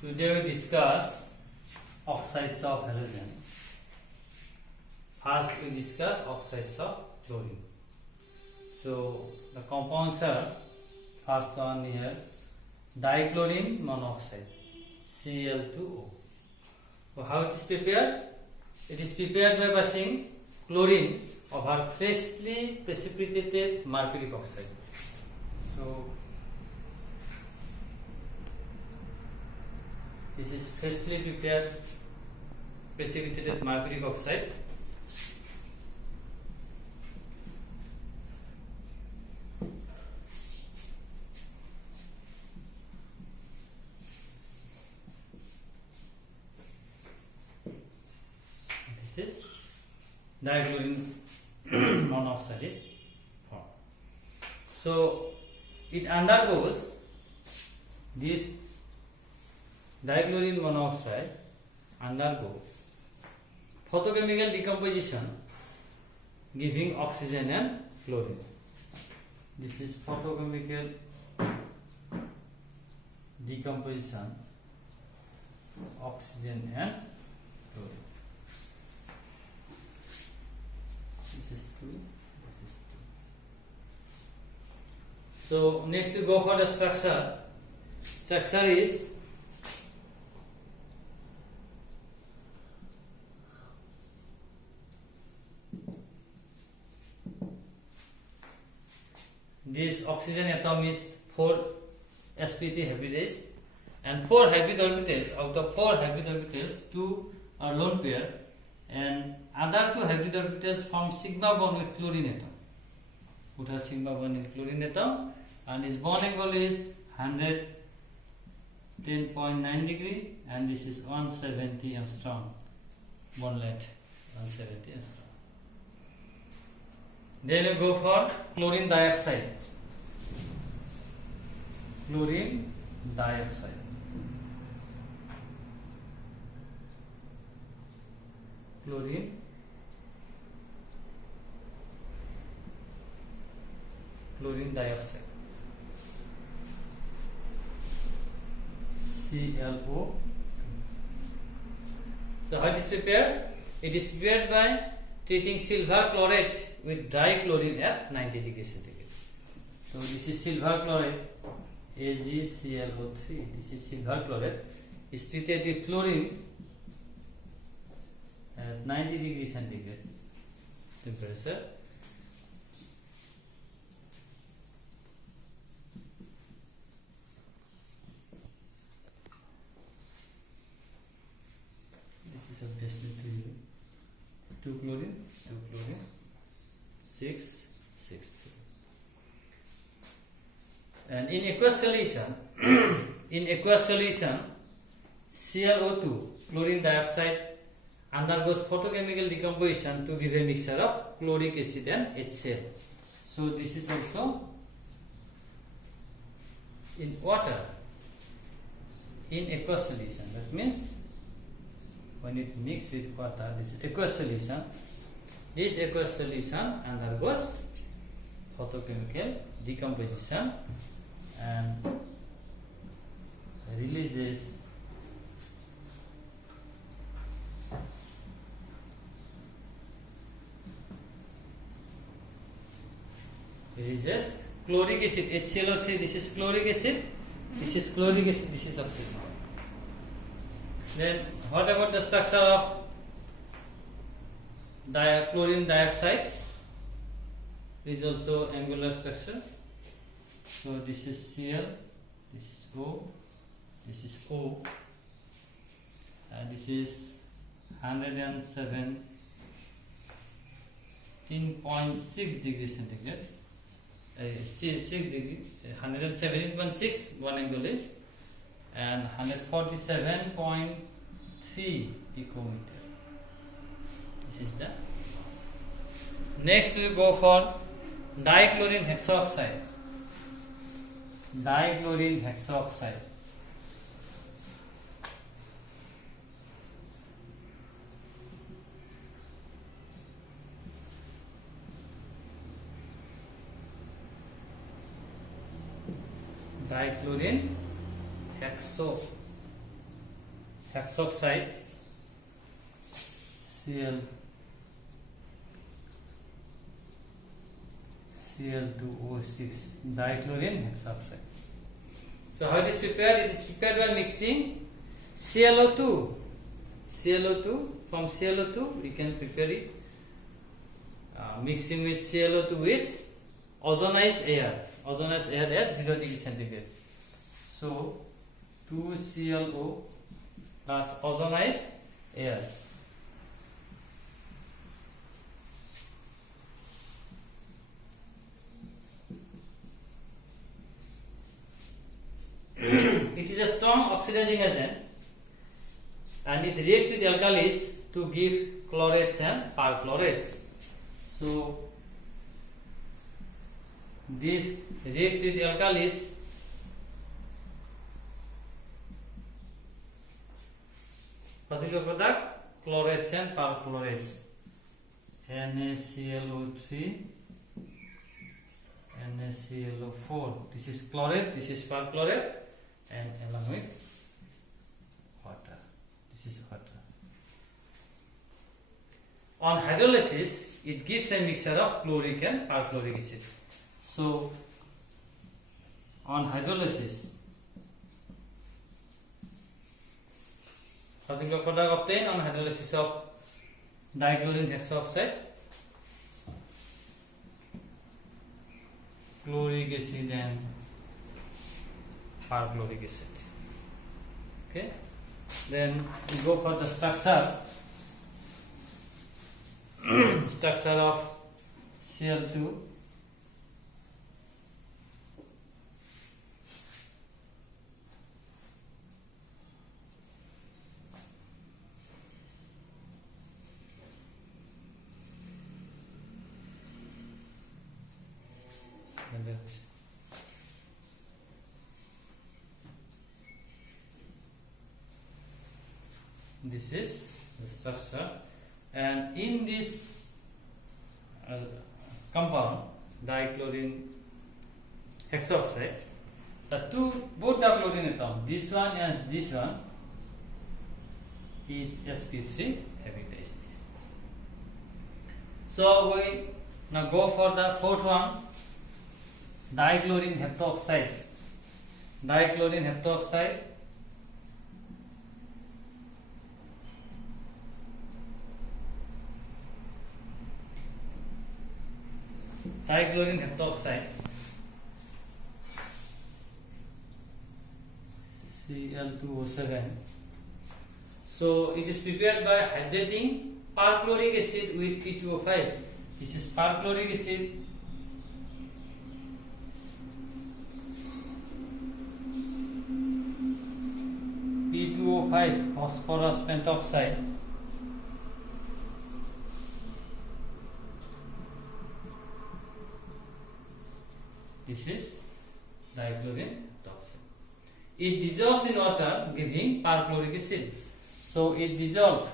Today we discuss oxides of halogens. First we discuss oxides of chlorine. So the compounds are, first one here, dichlorine monoxide, Cl2O. So how it is prepared? It is prepared by passing chlorine over freshly precipitated mercuric oxide. So this is freshly prepared precipitated mercuric oxide. This is dichlorine monoxide is formed. So it undergoes this dichlorine monoxide undergo photochemical decomposition giving oxygen and chlorine. This is photochemical decomposition oxygen and chlorine. This is 2, this is 2. So next we go for the structure. Structure is this oxygen atom is 4 sp3 hybridase and 4 hybrid orbitals. Out of 4 hybrid orbitals, 2 are lone pair and other 2 hybrid orbitals form sigma bond with chlorine atom. Put a sigma bond in chlorine atom and its bond angle is 110.9 degree and this is 170 angstrom. Bond length 170 angstrom. Then we go for chlorine dioxide. Chlorine dioxide. Chlorine dioxide. ClO. So how it is prepared? It is prepared by treating silver chlorate with dichlorine at 90 degrees centigrade. So this is silver chlorate, AgClO3. This is silver chlorate. Is treated with chlorine at 90 degrees centigrade temperature. This is obviously 2 chlorine, 6. And in aqueous solution, ClO2, chlorine dioxide, undergoes photochemical decomposition to give a mixture of chloric acid and HCl. So this is also in water, in aqueous solution. That means when it mixes with water, this aqueous solution, undergoes photochemical decomposition and releases chloric acid, HClO3. This is chloric acid, this is oxygen. Then what about the structure of chlorine dioxide? This is also angular structure. So this is Cl, this is O, this is O, and this is 117.6 degrees centigrade. 6 degree, 117.6 one angle is, and 147.3 picometer. This is the. Next we go for dichlorine hexoxide. Dichlorine hexoxide. dichlorine hexoxide. hexoxide Cl2O6 dichlorine hexoxide. So how it is prepared? It is prepared by mixing ClO2. From ClO2 we can prepare it. Mixing with ClO2 with ozonized air. Ozonized air at 0 degree centigrade. So 2ClO plus ozonized air. It is a strong oxidizing agent and it reacts with alkalis to give chlorates and perchlorates. So this reacts with alkalis particular product chlorates and perchlorates. NaClO3, NaClO4. This is chlorate, this is perchlorate, and along with water. This is water. On hydrolysis, it gives a mixture of chloric and perchloric acid. So, on hydrolysis, particular product obtained on hydrolysis of dichlorine hexoxide, chloric acid and perchloric acid. Okay, then we go for the structure. Structure of Cl2. This is the structure, and in this compound dichlorine hexoxide, both the chlorine atom, this one and this one, is sp3 having the ST. So we now go for the fourth one, dichlorine heptoxide. Dichlorine heptoxide. Dichlorine heptoxide, Cl2O7. So it is prepared by hydrating perchloric acid with P2O5. This is perchloric acid P2O5 phosphorus pentoxide. This is dichlorine toxin. It dissolves in water, giving perchloric acid. So it dissolves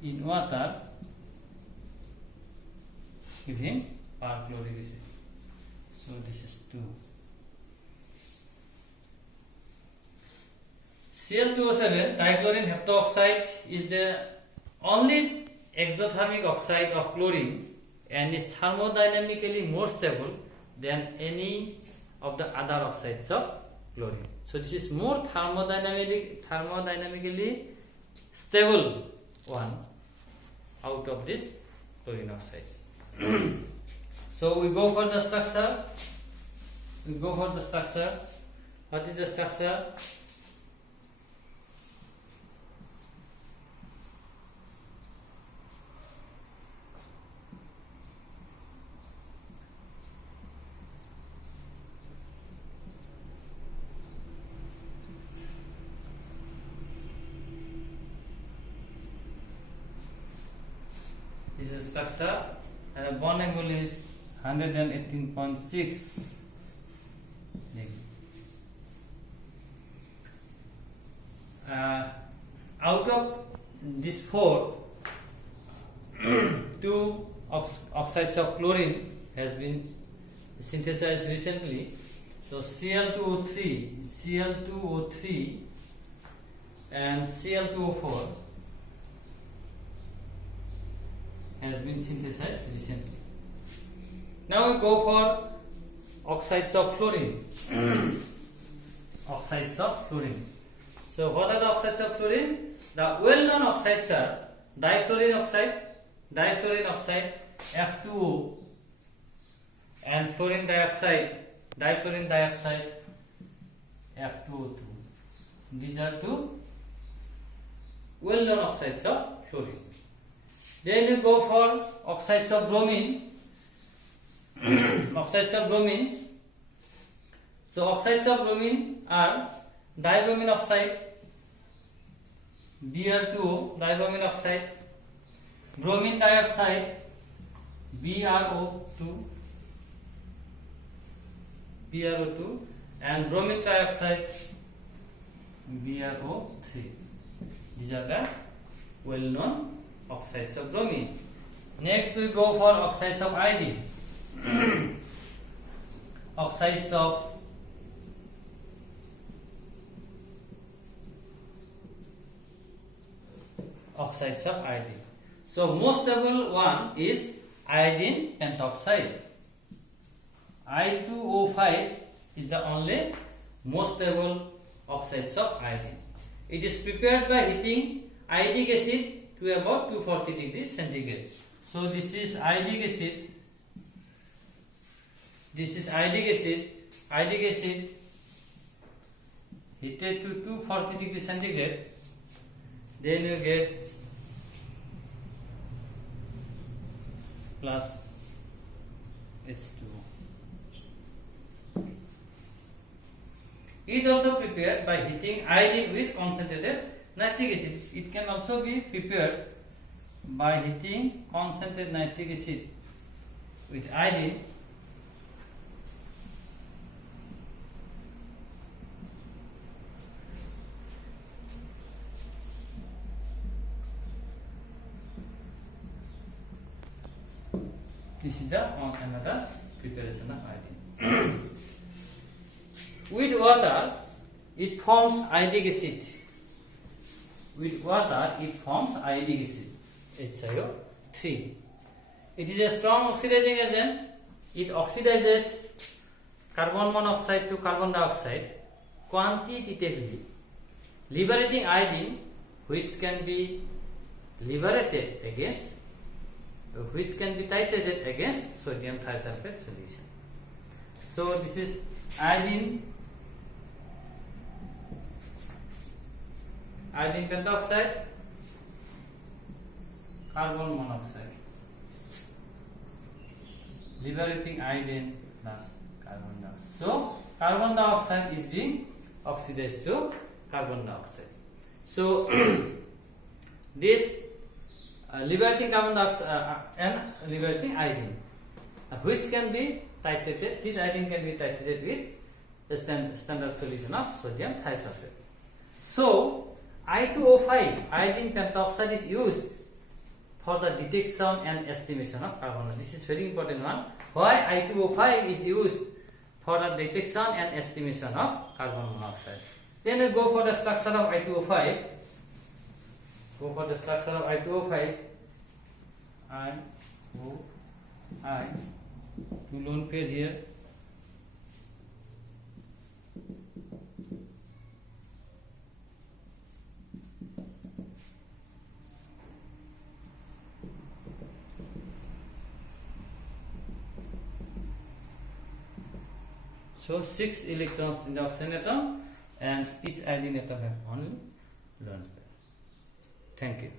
in water, giving perchloric acid. So this is 2. Cl2O7 dichlorine heptoxide is the only exothermic oxide of chlorine and is thermodynamically more stable than any of the other oxides of chlorine. So this is more thermodynamically stable one out of these chlorine oxides. So we go for the structure. What is the structure? This is structure, and the bond angle is 118.6 degree. Out of these 4, 2 oxides of chlorine has been synthesized recently, So Cl2O3 and Cl2O4 has been synthesized recently. Now we go for oxides of fluorine. Oxides of fluorine. So what are the oxides of fluorine? The well-known oxides are difluorine oxide, F2O, and fluorine dioxide, difluorine dioxide, F2O2. These are two well-known oxides of fluorine. Then you go for oxides of bromine. Oxides of bromine. So oxides of bromine are dibromine oxide, Br2O, dibromine oxide, bromine dioxide, BrO2, and bromine trioxide, BrO3. These are the well-known oxides of bromine. Next we go for oxides of iodine. Oxides of iodine. So most stable one is iodine pentoxide. I2O5 is the only most stable oxides of iodine. It is prepared by heating iodic acid to about 240 degrees centigrade. So this is iodic acid. Iodic acid heated to 240 degrees centigrade. Then you get plus H2O. It is also prepared by heating iodine with concentrated nitric acid. It can also be prepared by heating concentrated nitric acid with iodine . This is the another preparation of iodine. With water, it forms iodic acid. HiO3. It is a strong oxidizing agent. It oxidizes carbon monoxide to carbon dioxide quantitatively, liberating iodine, which can be titrated against sodium thiosulfate solution. So this is iodine pentoxide, carbon monoxide, liberating iodine plus carbon dioxide. So carbon dioxide is being oxidized to carbon dioxide. So this liberating carbon dioxide and liberating iodine, which can be titrated. This iodine can be titrated with the standard solution of sodium thiosulfate. So I2O5, iodine pentoxide, is used for the detection and estimation of carbon monoxide. This is very important one. Why I2O5 is used for the detection and estimation of carbon monoxide. Then we go for the structure of I2O5. I, two lone pair here. So 6 electrons in the oxygen atom, and each iodine atom have only lone pair. Thank you.